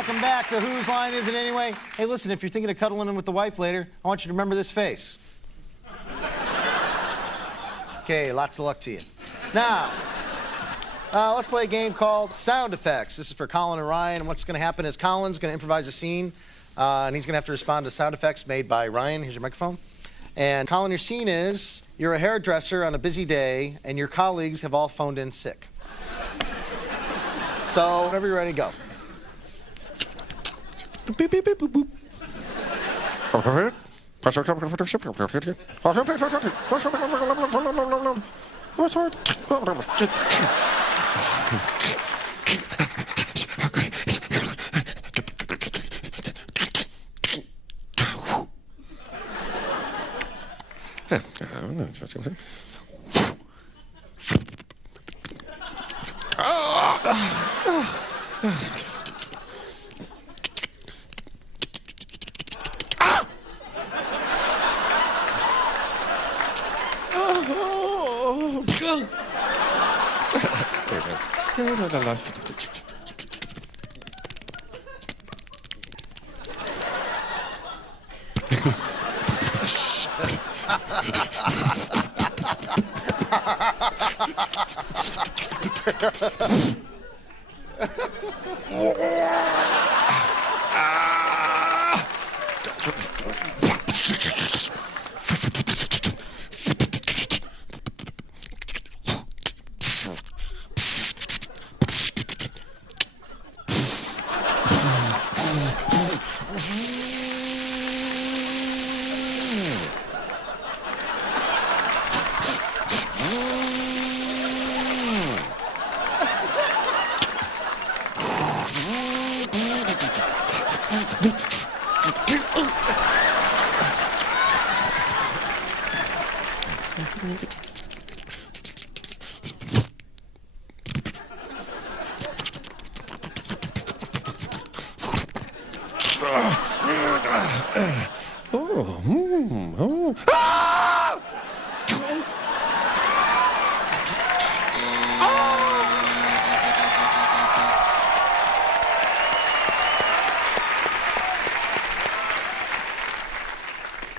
Welcome back to Whose Line Is It Anyway? Hey, listen, if you're thinking of cuddling in with the wife later, I want you to remember this face. Okay, lots of luck to you. Now, let's play a game called Sound Effects. This is for Colin and Ryan, and what's going to happen is Colin's going to improvise a scene, and he's going to have to respond to sound effects made by Ryan. Here's your microphone. And Colin, your scene is you're a hairdresser on a busy day, and your colleagues have all phoned in sick. So, whenever you're ready, go. Beep, beep, beep, boop, boop.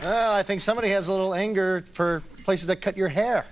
Well, I think somebody has a little anger for places that cut your hair.